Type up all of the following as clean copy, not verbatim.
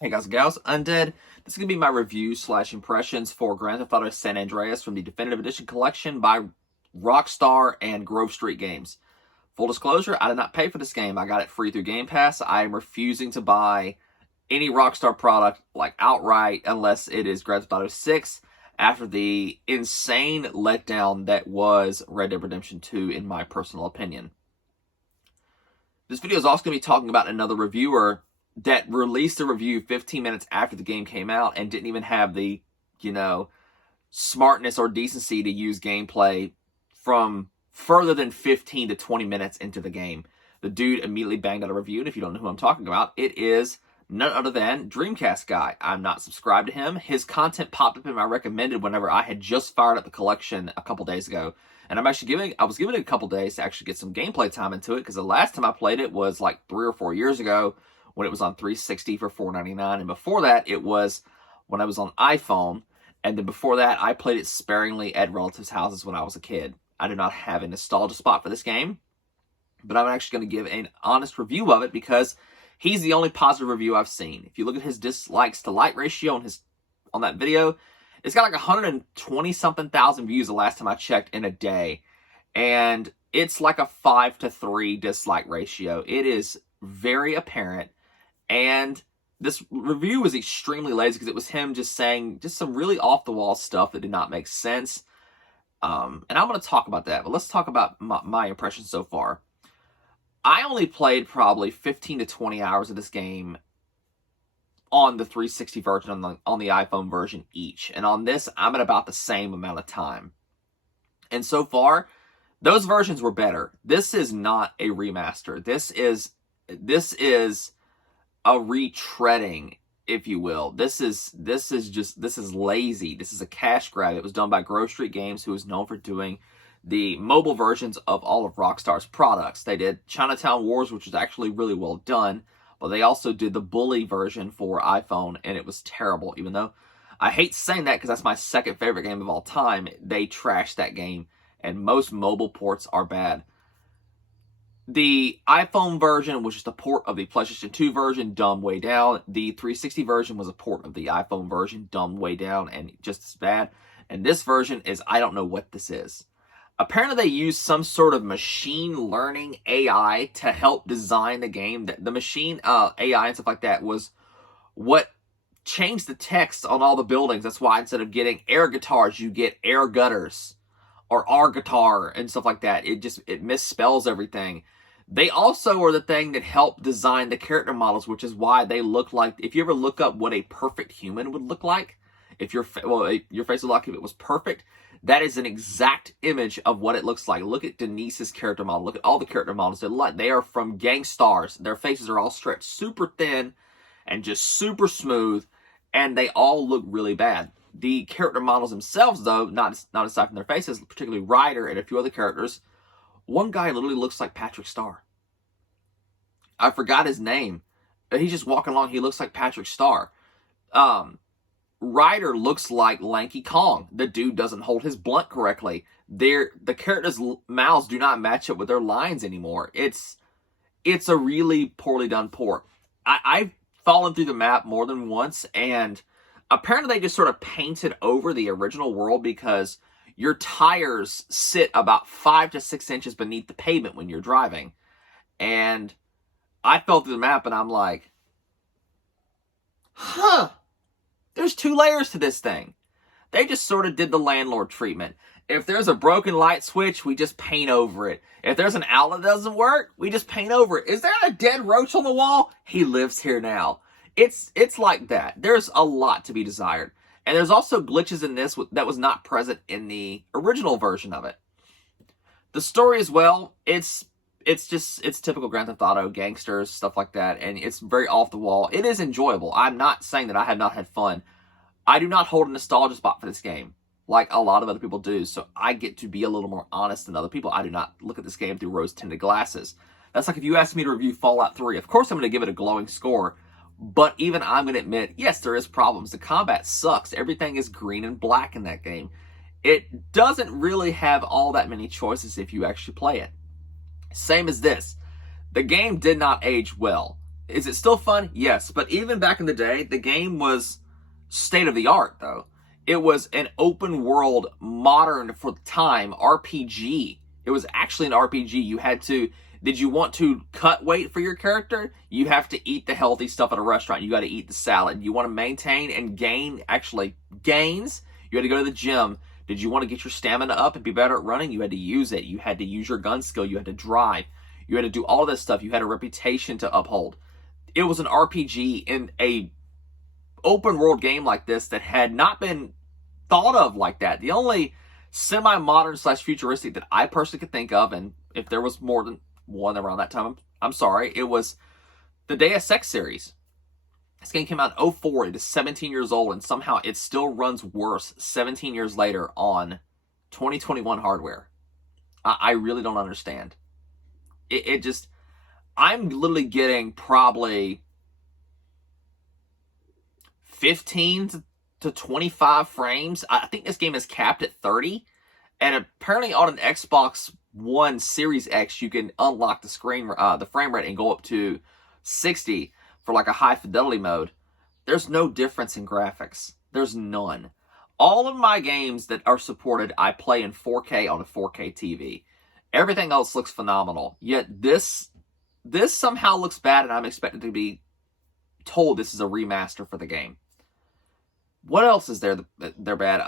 Hey guys and gals, Undead. This is going to be my review / impressions for Grand Theft Auto San Andreas from the Definitive Edition collection by Rockstar and Grove Street Games. Full disclosure, I did not pay for this game. I got it free through Game Pass. I am refusing to buy any Rockstar product like outright unless it is Grand Theft Auto 6 after the insane letdown that was Red Dead Redemption 2 in my personal opinion. This video is also going to be talking about another reviewer that released a review 15 minutes after the game came out and didn't even have the, smartness or decency to use gameplay from further than 15 to 20 minutes into the game. The dude immediately banged out a review, and if you don't know who I'm talking about, it is none other than Dreamcast Guy. I'm not subscribed to him. His content popped up in my recommended whenever I had just fired up the collection a couple days ago. And I was giving it a couple days to actually get some gameplay time into it, because the last time I played it was like 3 or 4 years ago, when it was on 360 for $4.99, and before that, it was when I was on iPhone, and then before that, I played it sparingly at relatives' houses when I was a kid. I do not have a nostalgia spot for this game, but I'm actually going to give an honest review of it because he's the only positive review I've seen. If you look at his dislikes to like ratio on that video, it's got like 120-something thousand views the last time I checked in a day, and it's like a 5-to-3 dislike ratio. It is very apparent. And this review was extremely lazy because it was him just saying some really off-the-wall stuff that did not make sense. And I'm going to talk about that, but let's talk about my impressions so far. I only played probably 15 to 20 hours of this game on the 360 version, on the iPhone version each. And on this, I'm at about the same amount of time. And so far, those versions were better. This is not a remaster. This is a retreading, if you will. This is lazy. This is a cash grab. It was done by Grove Street Games, who is known for doing the mobile versions of all of Rockstar's products. They did Chinatown Wars, which was actually really well done, but they also did the Bully version for iPhone, and it was terrible. Even though I hate saying that because that's my second favorite game of all time, they trashed that game, and most mobile ports are bad. The iPhone version was just a port of the PlayStation 2 version, dumbed way down. The 360 version was a port of the iPhone version, dumbed way down, and just as bad. And this version is, I don't know what this is. Apparently they used some sort of machine learning AI to help design the game. The machine AI and stuff like that was what changed the text on all the buildings. That's why instead of getting air guitars, you get air gutters or R guitar and stuff like that. It misspells everything. They also are the thing that helped design the character models, which is why they look like, if you ever look up what a perfect human would look like, your face would look like if it was perfect, that is an exact image of what it looks like. Look at Denise's character model. Look at all the character models. They are from Gang Stars. Their faces are all stretched super thin and just super smooth, and they all look really bad. The character models themselves, though, not aside from their faces, particularly Ryder and a few other characters, one guy literally looks like Patrick Star. I forgot his name. He's just walking along. He looks like Patrick Star. Ryder looks like Lanky Kong. The dude doesn't hold his blunt correctly. The characters' mouths do not match up with their lines anymore. It's a really poorly done port. I've fallen through the map more than once, and apparently they just sort of painted over the original world because your tires sit about 5 to 6 inches beneath the pavement when you're driving. And I fell through the map and I'm like, there's 2 layers to this thing. They just sort of did the landlord treatment. If there's a broken light switch, we just paint over it. If there's an outlet that doesn't work, we just paint over it. Is there a dead roach on the wall? He lives here now. It's like that. There's a lot to be desired. And there's also glitches in this that was not present in the original version of it. The story as well, it's typical Grand Theft Auto, gangsters, stuff like that, and it's very off the wall. It is enjoyable. I'm not saying that I have not had fun. I do not hold a nostalgia spot for this game, like a lot of other people do, so I get to be a little more honest than other people. I do not look at this game through rose-tinted glasses. That's like if you asked me to review Fallout 3. Of course I'm going to give it a glowing score, but even I'm going to admit, yes, there is problems. The combat sucks. Everything is green and black in that game. It doesn't really have all that many choices if you actually play it. Same as this. The game did not age well. Is it still fun? Yes. But even back in the day, the game was state of the art, though. It was an open world, modern for the time RPG. It was actually an RPG. You had to, did you want to cut weight for your character? You have to eat the healthy stuff at a restaurant. You got to eat the salad. You want to maintain and gain, actually gains? You had to go to the gym. Did you want to get your stamina up and be better at running? You had to use it. You had to use your gun skill. You had to drive. You had to do all this stuff. You had a reputation to uphold. It was an RPG in a open world game like this that had not been thought of like that. The only semi-modern / futuristic that I personally could think of, and if there was more than one around that time, I'm sorry, it was the Deus Ex series. This game came out in 2004. It is 17 years old, and somehow it still runs worse 17 years later on 2021 hardware. I really don't understand. It just, I'm literally getting probably 15 to 25 frames. I think this game is capped at 30. And apparently on an Xbox One Series X, you can unlock the frame rate and go up to 60 for like a high fidelity mode. There's no difference in graphics. There's none. All of my games that are supported, I play in 4K on a 4K TV. Everything else looks phenomenal. Yet this somehow looks bad, and I'm expected to be told this is a remaster for the game. What else is there? They're bad.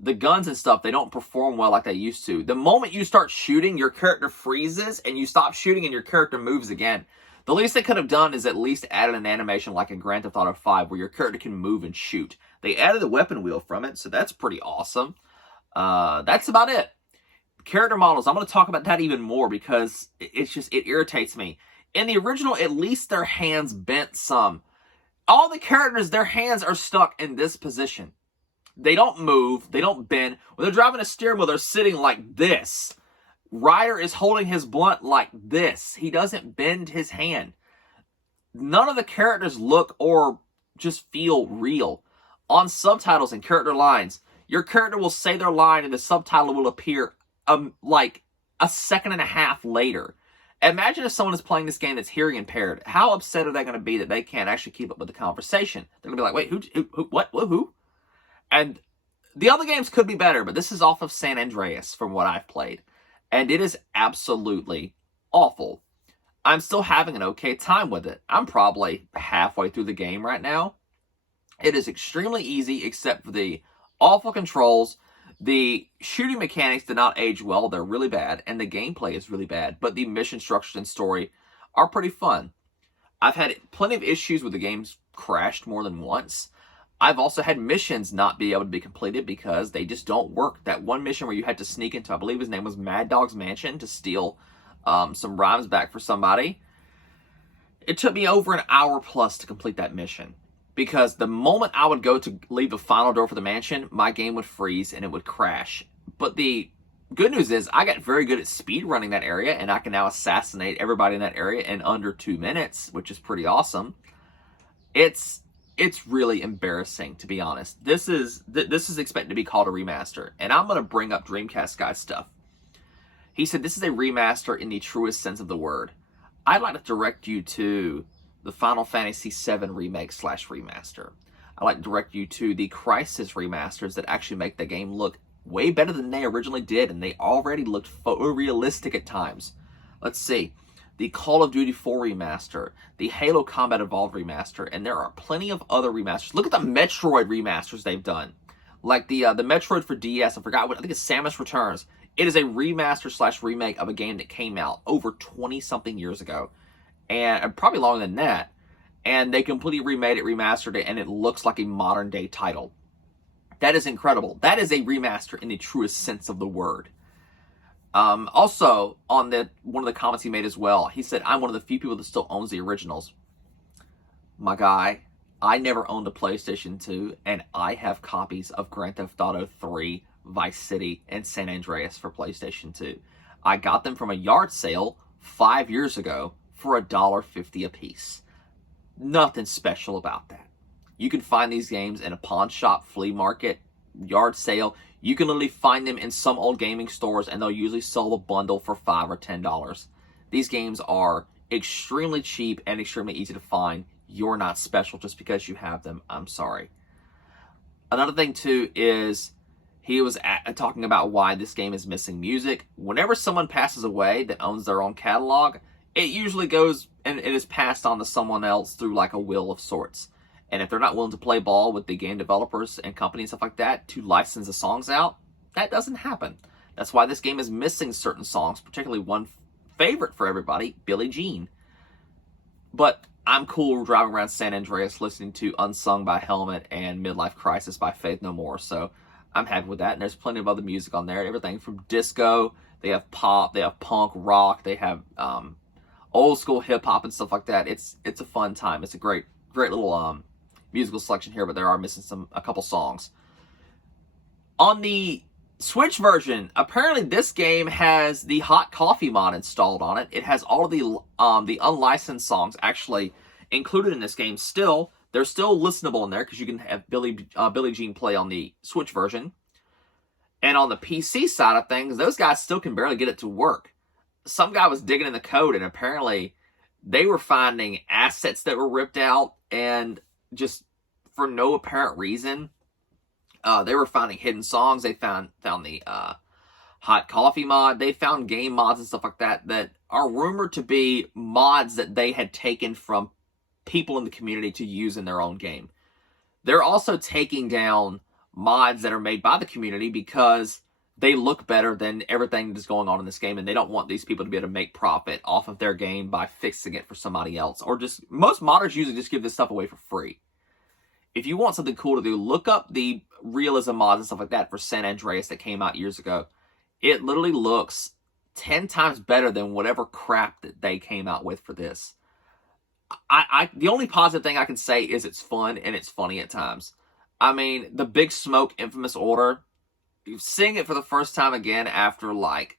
The guns and stuff, they don't perform well like they used to. The moment you start shooting, your character freezes, and you stop shooting, and your character moves again. The least they could have done is at least added an animation like in Grand Theft Auto 5, where your character can move and shoot. They added the weapon wheel from it, so that's pretty awesome. That's about it. Character models, I'm going to talk about that even more because it irritates me. In the original, at least their hands bent some. All the characters, their hands are stuck in this position. They don't move. They don't bend. When they're driving a steering wheel, they're sitting like this. Ryder is holding his blunt like this. He doesn't bend his hand. None of the characters look or just feel real. On subtitles and character lines, your character will say their line and the subtitle will appear like a second and a half later. Imagine if someone is playing this game that's hearing impaired. How upset are they going to be that they can't actually keep up with the conversation? They're going to be like, wait, who? And the other games could be better, but this is off of San Andreas from what I've played. And it is absolutely awful. I'm still having an okay time with it. I'm probably halfway through the game right now. It is extremely easy except for the awful controls. The shooting mechanics did not age well. They're really bad. And the gameplay is really bad. But the mission structures and story are pretty fun. I've had plenty of issues with the game's crashed more than once. I've also had missions not be able to be completed because they just don't work. That one mission where you had to sneak into, I believe his name was Mad Dog's mansion to steal some rhymes back for somebody. It took me over an hour plus to complete that mission. Because the moment I would go to leave the final door for the mansion, my game would freeze and it would crash. But the good news is I got very good at speed running that area, and I can now assassinate everybody in that area in under 2 minutes, which is pretty awesome. It's really embarrassing, to be honest. This is expected to be called a remaster, and I'm going to bring up Dreamcast Guy's stuff. He said this is a remaster in the truest sense of the word. I'd like to direct you to the Final Fantasy VII Remake / Remaster. I'd like to direct you to the Crysis remasters that actually make the game look way better than they originally did, and they already looked photorealistic at times. Let's see. The Call of Duty 4 remaster, the Halo Combat Evolved remaster, and there are plenty of other remasters. Look at the Metroid remasters they've done. Like the Metroid for DS, I forgot what, I think it's Samus Returns. It is a remaster / remake of a game that came out over 20-something years ago. And probably longer than that. And they completely remade it, remastered it, and it looks like a modern-day title. That is incredible. That is a remaster in the truest sense of the word. Also, on one of the comments he made as well, he said, I'm one of the few people that still owns the originals. My guy, I never owned a PlayStation 2, and I have copies of Grand Theft Auto 3, Vice City, and San Andreas for PlayStation 2. I got them from a yard sale 5 years ago for $1.50 a piece. Nothing special about that. You can find these games in a pawn shop, flea market, yard sale. You can literally find them in some old gaming stores, and they'll usually sell the bundle for $5 or $10. These games are extremely cheap and extremely easy to find. You're not special just because you have them. I'm sorry. Another thing, too, is he was talking about why this game is missing music. Whenever someone passes away that owns their own catalog, it usually goes and it is passed on to someone else through like a will of sorts. And if they're not willing to play ball with the game developers and companies and stuff like that to license the songs out, that doesn't happen. That's why this game is missing certain songs, particularly one favorite for everybody, Billie Jean. But I'm cool driving around San Andreas listening to Unsung by Helmet and Midlife Crisis by Faith No More. So I'm happy with that. And there's plenty of other music on there. Everything from disco, they have pop, they have punk, rock, they have old school hip hop and stuff like that. It's a fun time. It's a great little musical selection here, but there are missing a couple songs. On the Switch version, apparently this game has the Hot Coffee mod installed on it. It has all of the unlicensed songs actually included in this game still. They're still listenable in there because you can have Billie Jean play on the Switch version. And on the PC side of things, those guys still can barely get it to work. Some guy was digging in the code, and apparently they were finding assets that were ripped out, and just for no apparent reason, they were finding hidden songs. They found the Hot Coffee mod. They found game mods and stuff like that that are rumored to be mods that they had taken from people in the community to use in their own game. They're also taking down mods that are made by the community because they look better than everything that's going on in this game, and they don't want these people to be able to make profit off of their game by fixing it for somebody else. Or just, most modders usually just give this stuff away for free. If you want something cool to do, look up the realism mods and stuff like that for San Andreas that came out years ago. It literally looks 10 times better than whatever crap that they came out with for this. The only positive thing I can say is it's fun and it's funny at times. I mean, the Big Smoke Infamous Order, seeing it for the first time again after like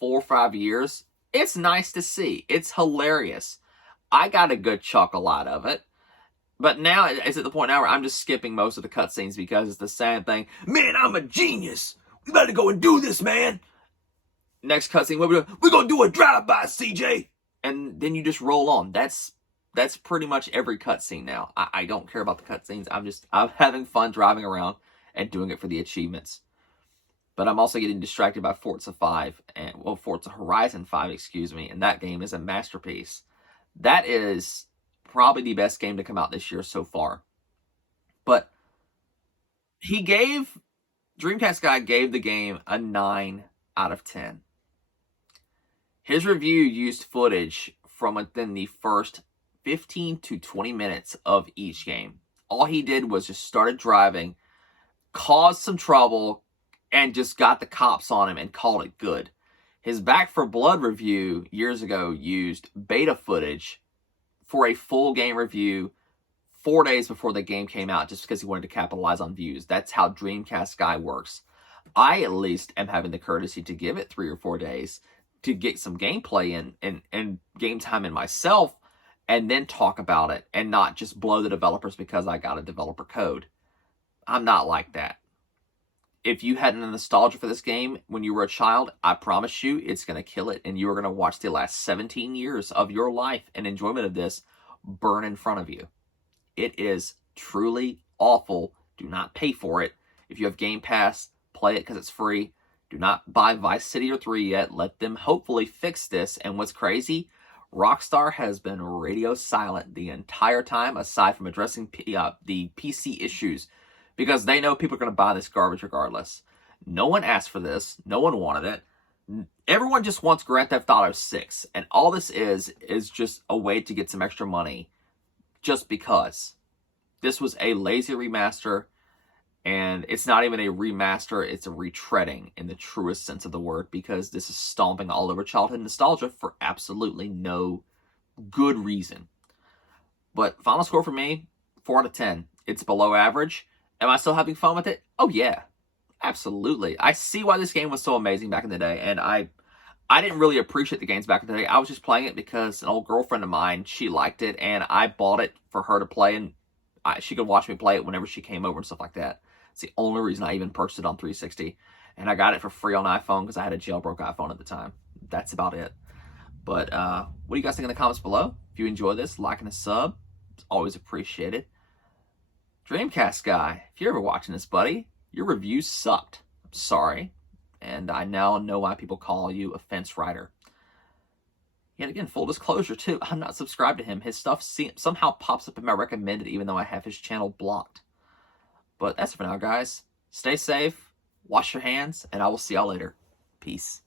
4 or 5 years, it's nice to see. It's hilarious. I got a good chuckle out of it. But now it's at the point now where I'm just skipping most of the cutscenes because it's the same thing. Man, I'm a genius. We better go and do this, man. Next cutscene, what we doing? We're gonna do a drive-by, CJ. And then you just roll on. That's pretty much every cutscene now. I don't care about the cutscenes. I'm having fun driving around and doing it for the achievements. But I'm also getting distracted by Forza Horizon 5, excuse me. And that game is a masterpiece. That is probably the best game to come out this year so far. But Dreamcast guy gave the game a 9 out of 10. His review used footage from within the first 15 to 20 minutes of each game. All he did was just started driving, caused some trouble, and just got the cops on him and called it good. His Back for Blood review years ago used beta footage for a full game review 4 days before the game came out just because he wanted to capitalize on views. That's how Dreamcast guy works. I, at least, am having the courtesy to give it 3 or 4 days to get some gameplay and game time in myself, and then talk about it and not just blow the developers because I got a developer code. I'm not like that. If you had a nostalgia for this game when you were a child, I promise you it's going to kill it, and you are going to watch the last 17 years of your life and enjoyment of this burn in front of you. It is truly awful. Do not pay for it. If you have Game Pass, play it because it's free. Do not buy Vice City or 3 yet. Let them hopefully fix this. And what's crazy, Rockstar has been radio silent the entire time, aside from addressing the PC issues, because they know people are going to buy this garbage regardless. No one asked for this. No one wanted it. Everyone just wants Grand Theft Auto 6. And all this is just a way to get some extra money just because. This was a lazy remaster, and it's not even a remaster. It's a retreading in the truest sense of the word, because this is stomping all over childhood nostalgia for absolutely no good reason. But final score for me, 4 out of 10. It's below average. Am I still having fun with it? Oh, yeah. Absolutely. I see why this game was so amazing back in the day, and I didn't really appreciate the games back in the day. I was just playing it because an old girlfriend of mine, she liked it, and I bought it for her to play, and she could watch me play it whenever she came over and stuff like that. It's the only reason I even purchased it on 360, and I got it for free on iPhone because I had a jailbroke iPhone at the time. That's about it. But what do you guys think in the comments below? If you enjoy this, like and a sub. It's always appreciated. Dreamcast guy, if you're ever watching this, buddy, your reviews sucked. I'm sorry. And I now know why people call you a fence rider. Yet again, full disclosure too, I'm not subscribed to him. His stuff somehow pops up in my recommended even though I have his channel blocked. But that's it for now, guys. Stay safe, wash your hands, and I will see y'all later. Peace.